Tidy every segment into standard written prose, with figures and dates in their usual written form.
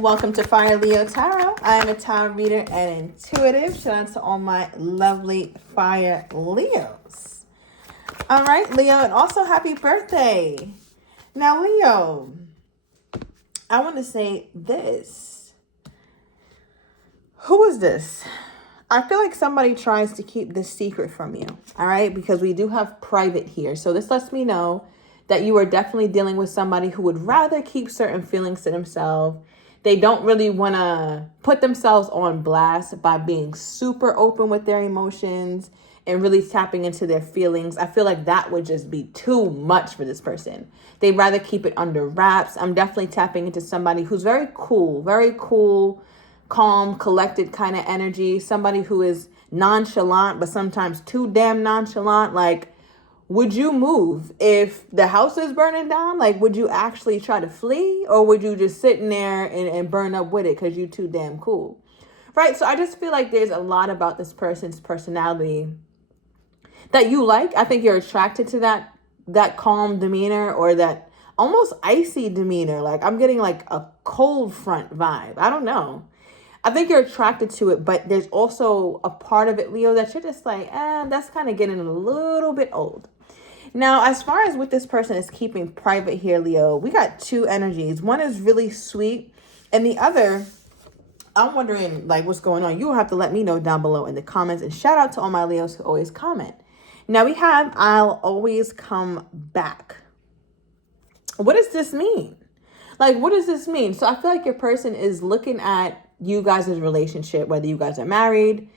Welcome to Fire Leo Tarot. I am a tarot reader and intuitive. Shout out to all my lovely Fire Leos. All right, Leo, and also happy birthday. Now, Leo, I want to say this. Who is this? I feel like somebody tries to keep this secret from you, all right? Because we do have private here. So this lets me know that you are definitely dealing with somebody who would rather keep certain feelings to themselves. They don't really want to put themselves on blast by being super open with their emotions and really tapping into their feelings. I feel like that would just be too much for this person. They'd rather keep it under wraps. I'm definitely tapping into somebody who's very cool, calm, collected kind of energy. Somebody who is nonchalant, but sometimes too damn nonchalant. Like, would you move if the house is burning down? Like, would you actually try to flee? Or would you just sit in there and burn up with it because you're too damn cool? Right? So I just feel like there's a lot about this person's personality that you like. I think you're attracted to that calm demeanor or that almost icy demeanor. Like, I'm getting like a cold front vibe. I don't know. I think you're attracted to it, but there's also a part of it, Leo, that you're just like, that's kind of getting a little bit old. Now, as far as what this person is keeping private here, Leo, we got two energies. One is really sweet, and the other, I'm wondering, like, what's going on. You will have to let me know down below in the comments, and shout out to all my Leos who always comment. Now, we have, I'll always come back. What does this mean? Like, what does this mean? So I feel like your person is looking at you guys' relationship, whether you guys are married,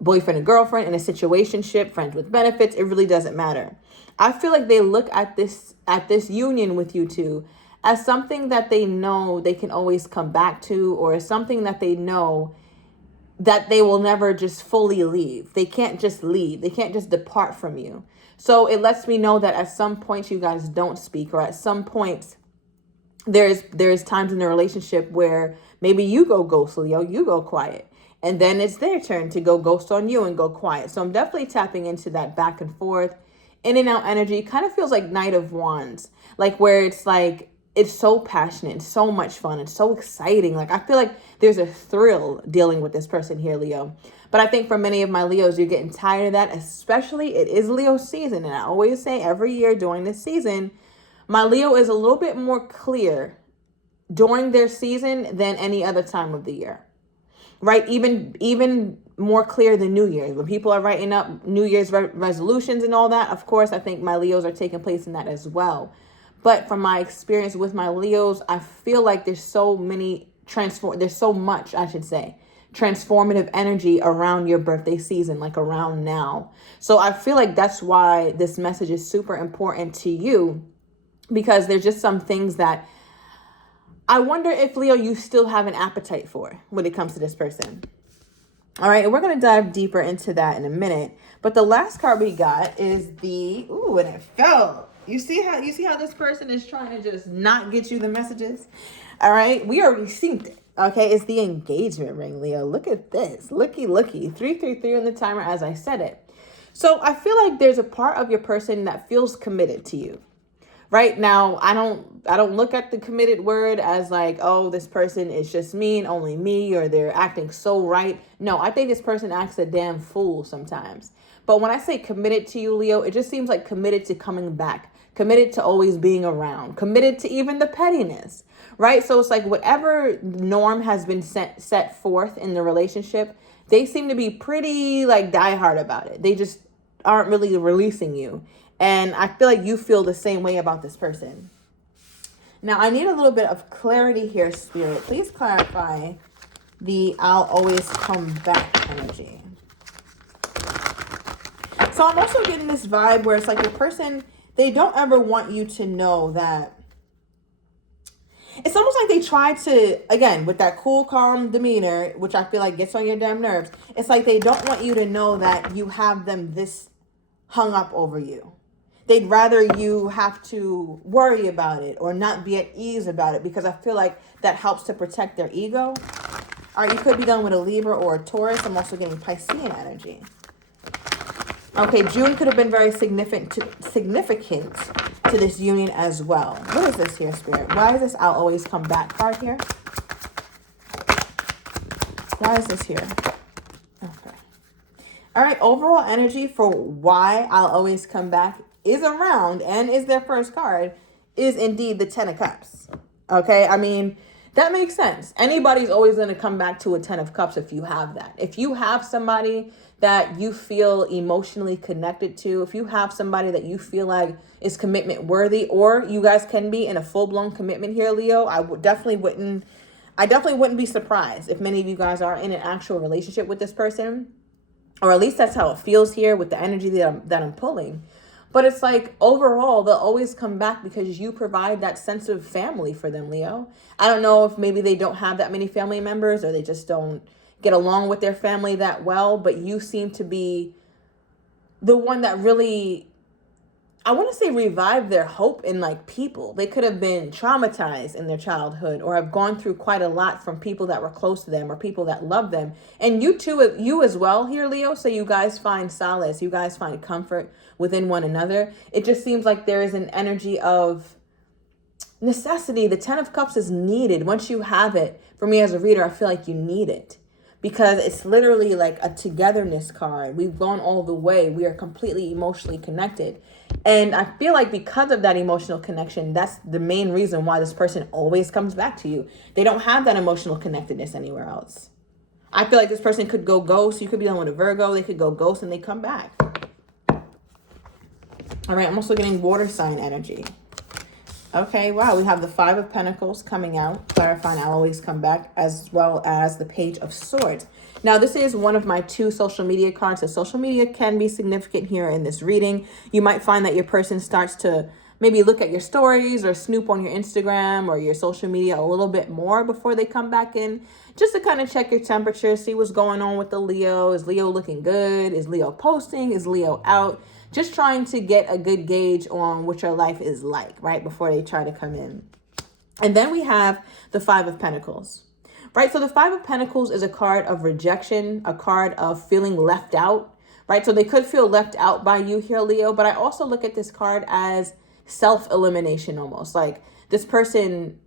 boyfriend and girlfriend, in a situationship, friends with benefits, it really doesn't matter. I feel like they look at this union with you two as something that they know they can always come back to, or something that they know that they will never just fully leave. They can't just leave. They can't just depart from you. So it lets me know that at some point you guys don't speak, or at some points there's times in the relationship where maybe you go ghost, Leo, you go quiet. And then it's their turn to go ghost on you and go quiet. So I'm definitely tapping into that back and forth, in and out energy. Kind of feels like Knight of Wands, like where it's like, it's so passionate and so much fun and so exciting. Like, I feel like there's a thrill dealing with this person here, Leo. But I think for many of my Leos, you're getting tired of that, especially it is Leo season. And I always say every year during this season, my Leo is a little bit more clear during their season than any other time of the year, right? Even more clear than New Year's. When people are writing up New Year's resolutions and all that, of course, I think my Leos are taking place in that as well. But from my experience with my Leos, I feel like there's so much, I should say, transformative energy around your birthday season, like around now. So I feel like that's why this message is super important to you, because there's just some things that I wonder if, Leo, you still have an appetite for when it comes to this person. All right, and we're going to dive deeper into that in a minute. But the last card we got is and it fell. You see how this person is trying to just not get you the messages? All right, we already synced it. Okay, it's the engagement ring, Leo. Look at this. Looky. 333 on the timer as I said it. So I feel like there's a part of your person that feels committed to you. Right now, I don't look at the committed word as like, oh, this person is just me and only me, or they're acting so right. No, I think this person acts a damn fool sometimes. But when I say committed to you, Leo, it just seems like committed to coming back, committed to always being around, committed to even the pettiness, right? So it's like whatever norm has been set forth in the relationship, they seem to be pretty like diehard about it. They just aren't really releasing you. And I feel like you feel the same way about this person. Now, I need a little bit of clarity here, Spirit. Please clarify the I'll always come back energy. So I'm also getting this vibe where it's like your person, they don't ever want you to know that. It's almost like they try to, again, with that cool, calm demeanor, which I feel like gets on your damn nerves. It's like they don't want you to know that you have them this hung up over you. They'd rather you have to worry about it or not be at ease about it, because I feel like that helps to protect their ego. All right, you could be dealing with a Libra or a Taurus. I'm also getting Piscean energy. Okay, June could have been very significant to this union as well. What is this here, Spirit? Why is this I'll always come back card here? Why is this here? Okay. All right. Overall energy for why I'll always come back is around and is their first card is indeed the 10 of Cups. Okay. I mean, that makes sense. Anybody's always going to come back to a 10 of Cups if you have that. If you have somebody that you feel emotionally connected to, if you have somebody that you feel like is commitment worthy, or you guys can be in a full-blown commitment here, Leo, I definitely wouldn't be surprised if many of you guys are in an actual relationship with this person, or at least that's how it feels here with the energy that I'm pulling. But it's like overall, they'll always come back because you provide that sense of family for them, Leo. I don't know if maybe they don't have that many family members or they just don't get along with their family that well, but you seem to be the one that really, I want to say, revived their hope in like people. They could have been traumatized in their childhood or have gone through quite a lot from people that were close to them or people that love them. And you too, you as well here, Leo. So you guys find solace, you guys find comfort within one another. It just seems like there is an energy of necessity. The 10 of Cups is needed. Once you have it, for me as a reader, I feel like you need it. Because it's literally like a togetherness card. We've gone all the way. We are completely emotionally connected. And I feel like because of that emotional connection, that's the main reason why this person always comes back to you. They don't have that emotional connectedness anywhere else. I feel like this person could go ghost. You could be on with a Virgo. They could go ghost and they come back. All right, I'm also getting water sign energy. Okay, wow, we have the 5 of Pentacles coming out, clarifying I'll always come back, as well as the Page of Swords. Now, this is one of my 2 social media cards. So social media can be significant here in this reading. You might find that your person starts to maybe look at your stories or snoop on your Instagram or your social media a little bit more before they come back in, just to kind of check your temperature, see what's going on with the Leo. Is Leo looking good? Is Leo posting? Is Leo out? Just trying to get a good gauge on what your life is like, right, before they try to come in. And then we have the 5 of Pentacles, right? So the 5 of Pentacles is a card of rejection, a card of feeling left out, right? So they could feel left out by you here, Leo. But I also look at this card as self-elimination almost. Like this person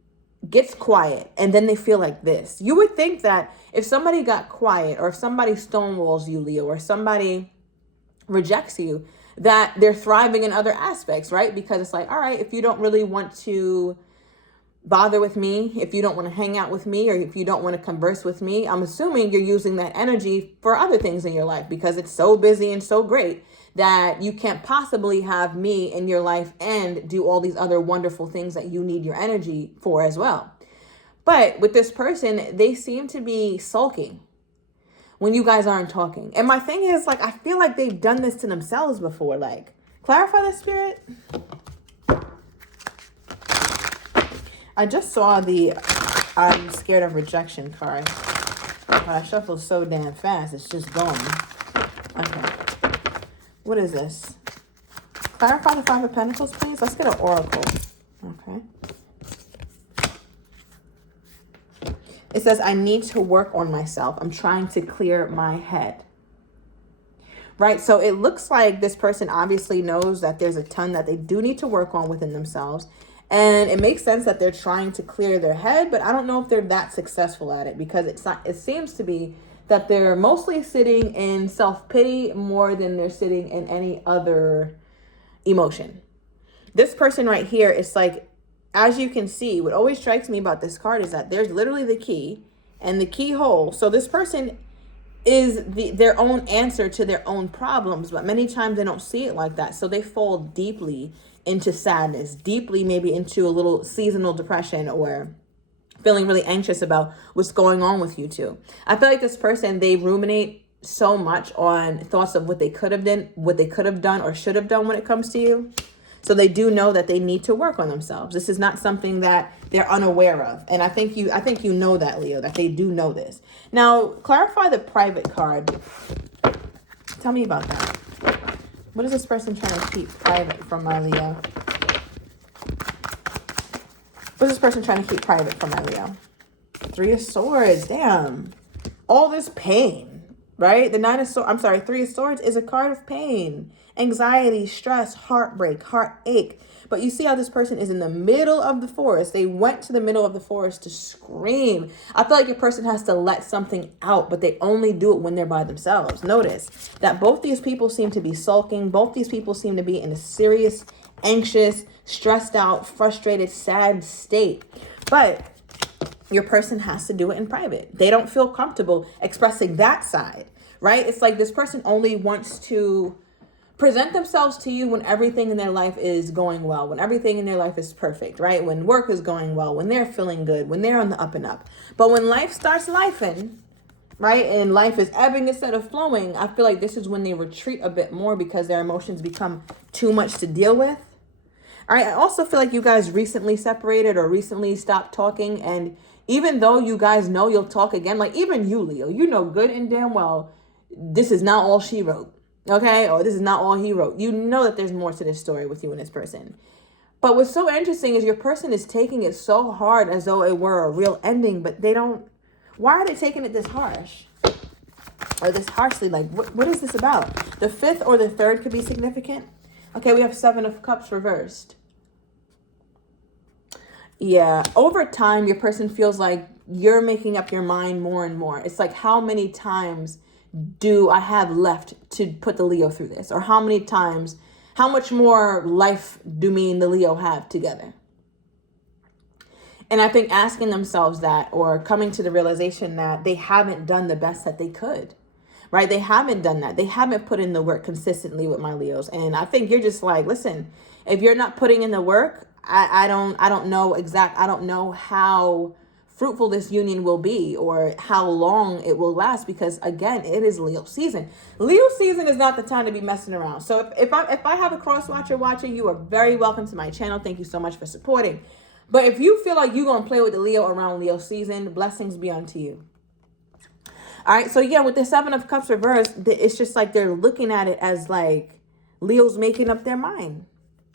gets quiet and then they feel like this. You would think that if somebody got quiet or if somebody stonewalls you, Leo, or somebody rejects you, that they're thriving in other aspects, right? Because it's like, all right, if you don't really want to bother with me, if you don't want to hang out with me, or if you don't want to converse with me, I'm assuming you're using that energy for other things in your life because it's so busy and so great that you can't possibly have me in your life and do all these other wonderful things that you need your energy for as well. But with this person, they seem to be sulking when you guys aren't talking. And my thing is, like, I feel like they've done this to themselves before. Like, clarify the spirit. I just saw the I'm scared of rejection card. But I shuffled so damn fast, it's just going. Okay. What is this? Clarify the 5 of Pentacles, please. Let's get an oracle. Okay. It says, I need to work on myself. I'm trying to clear my head. Right? So it looks like this person obviously knows that there's a ton that they do need to work on within themselves. And it makes sense that they're trying to clear their head, but I don't know if they're that successful at it because it seems to be that they're mostly sitting in self-pity more than they're sitting in any other emotion. This person right here is like, as you can see, what always strikes me about this card is that there's literally the key and the keyhole. So this person is their own answer to their own problems, but many times they don't see it like that. So they fall deeply into sadness, deeply maybe into a little seasonal depression or feeling really anxious about what's going on with you two. I feel like this person, they ruminate so much on thoughts of what they could have done or should have done when it comes to you. So they do know that they need to work on themselves. This is not something that they're unaware of. And I think you know that, Leo, that they do know this. Now, clarify the private card. Tell me about that. What is this person trying to keep private from my Leo? What is this person trying to keep private from my Leo? 3 of Swords. Damn. All this pain. right? The Nine of Swords, I'm sorry, Three of Swords is a card of pain, anxiety, stress, heartbreak, heartache. But you see how this person is in the middle of the forest. They went to the middle of the forest to scream. I feel like a person has to let something out, but they only do it when they're by themselves. Notice that both these people seem to be sulking. Both these people seem to be in a serious, anxious, stressed out, frustrated, sad state. But your person has to do it in private. They don't feel comfortable expressing that side, right? It's like this person only wants to present themselves to you when everything in their life is going well, when everything in their life is perfect, right? When work is going well, when they're feeling good, when they're on the up and up. But when life starts lifing, right, and life is ebbing instead of flowing, I feel like this is when they retreat a bit more because their emotions become too much to deal with. All right, I also feel like you guys recently separated or recently stopped talking, and even though you guys know you'll talk again, like even you, Leo, you know good and damn well this is not all she wrote. Okay, or this is not all he wrote. You know that there's more to this story with you and this person. But what's so interesting is your person is taking it so hard as though it were a real ending, but they don't. Why are they taking it this harsh? Or this harshly? Like, what is this about? The fifth or the third could be significant. Okay, we have Seven of Cups reversed. Yeah, over time, your person feels like you're making up your mind more and more. It's like, how many times do I have left to put the Leo through this? Or how much more life do me and the Leo have together? And I think asking themselves that, or coming to the realization that they haven't done the best that they could, right? They haven't done that. They haven't put in the work consistently with my Leos. And I think you're just like, listen, if you're not putting in the work, I don't know how fruitful this union will be or how long it will last, because again, it is Leo season. Leo season is not the time to be messing around. So if I have a cross watcher watching, you are very welcome to my channel. Thank you so much for supporting. But if you feel like you're going to play with the Leo around Leo season, blessings be unto you. All right. So yeah, with the Seven of Cups reversed, it's just like they're looking at it as like Leo's making up their mind.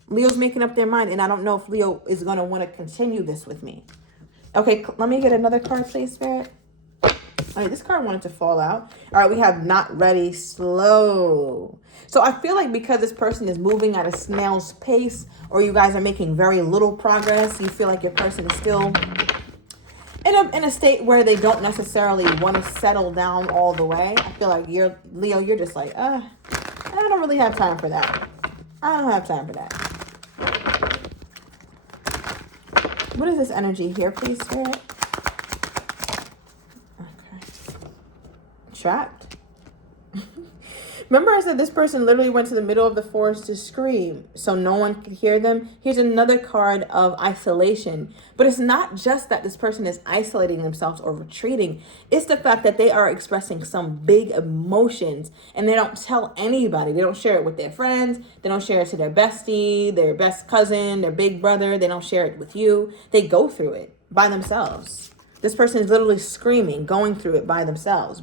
Leo's making up their mind. And I don't know if Leo is going to want to continue this with me. Okay, let me get another card, please, Spirit. All right, this card wanted to fall out. All right, we have Not Ready, Slow. So I feel like because this person is moving at a snail's pace, or you guys are making very little progress, you feel like your person is still in a state where they don't necessarily want to settle down all the way. I feel like Leo, you're just like, I don't really have time for that. I don't have time for that. What is this energy here, please, Spirit? Okay. Trapped. Remember I said this person literally went to the middle of the forest to scream so no one could hear them? Here's another card of isolation. But it's not just that this person is isolating themselves or retreating. It's the fact that they are expressing some big emotions and they don't tell anybody. They don't share it with their friends. They don't share it to their bestie, their best cousin, their big brother. They don't share it with you. They go through it by themselves. This person is literally screaming, going through it by themselves,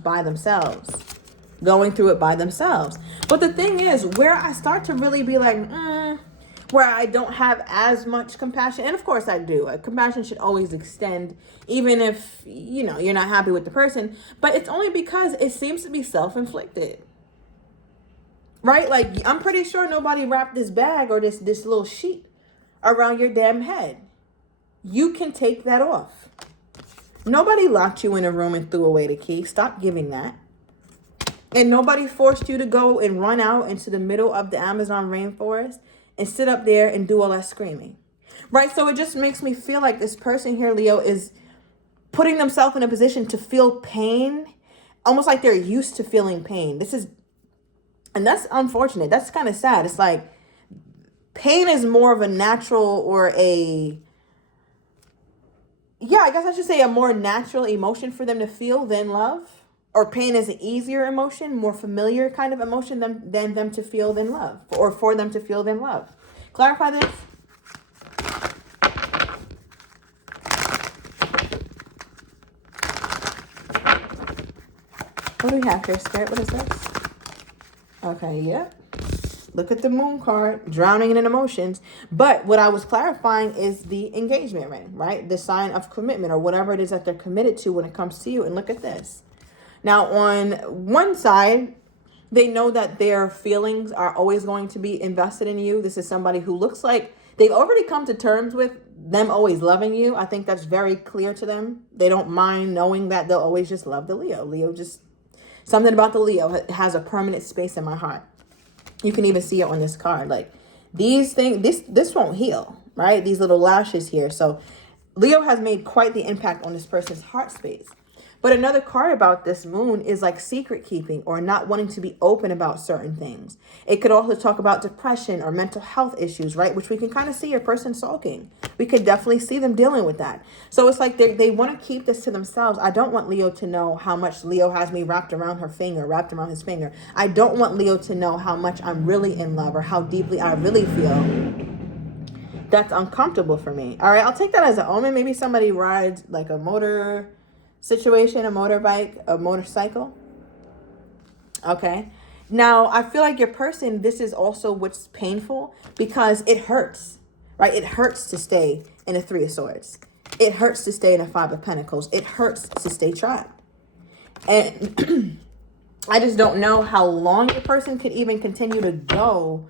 going through it by themselves. But the thing is, where I start to really be like, where I don't have as much compassion, and of course I do. Compassion should always extend, even if, you're not happy with the person, but it's only because it seems to be self-inflicted. Right? Like, I'm pretty sure nobody wrapped this bag or this little sheet around your damn head. You can take that off. Nobody locked you in a room and threw away the key. Stop giving that. And nobody forced you to go and run out into the middle of the Amazon rainforest and sit up there and do all that screaming. Right? So it just makes me feel like this person here, Leo, is putting themselves in a position to feel pain, almost like they're used to feeling pain. And that's unfortunate. That's kind of sad. It's like pain is more of a natural or I guess I should say a more natural emotion for them to feel than love. Or pain is an easier emotion, more familiar kind of emotion than them to feel than love. Or for them to feel than love. Clarify this. What do we have here, Spirit? What is this? Okay, yep. Look at the Moon card, drowning in emotions. But what I was clarifying is the engagement ring, right? The sign of commitment or whatever it is that they're committed to when it comes to you. And look at this. Now, on one side, they know that their feelings are always going to be invested in you. This is somebody who looks like they've already come to terms with them always loving you. I think that's very clear to them. They don't mind knowing that they'll always just love the Leo. Leo just, something about the Leo has a permanent space in my heart. You can even see it on this card. Like these things, this won't heal, right? These little lashes here. So Leo has made quite the impact on this person's heart space. But another card about this moon is like secret keeping or not wanting to be open about certain things. It could also talk about depression or mental health issues, right? Which we can kind of see your person sulking. We could definitely see them dealing with that. So it's like they want to keep this to themselves. I don't want Leo to know how much Leo has me wrapped around her finger, wrapped around his finger. I don't want Leo to know how much I'm really in love or how deeply I really feel. That's uncomfortable for me. All right, I'll take that as an omen. Maybe somebody rides like a motor situation, a motorbike, a motorcycle. Okay. Now, I feel like your person, this is also what's painful because it hurts, right? It hurts to stay in a Three of Swords. It hurts to stay in a Five of Pentacles. It hurts to stay trapped. And I just don't know how long your person could even continue to go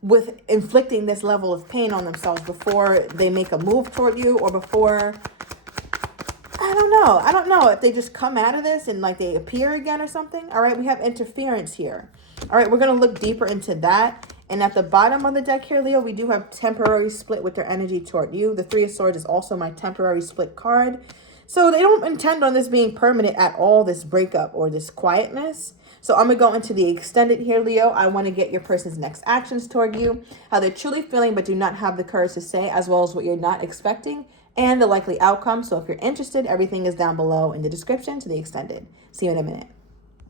with inflicting this level of pain on themselves before they make a move toward you or before, I don't know if they just come out of this and like they appear again or something. All right, we have interference here. All right, we're going to look deeper into that. And at the bottom of the deck here, Leo, we do have temporary split with their energy toward you. The Three of Swords is also my temporary split card. So they don't intend on this being permanent at all, this breakup or this quietness. So I'm going to go into the extended here, Leo. I want to get your person's next actions toward you, how they're truly feeling but do not have the courage to say, as well as what you're not expecting and the likely outcome. So if you're interested, everything is down below in the description to the extended. See you in a minute.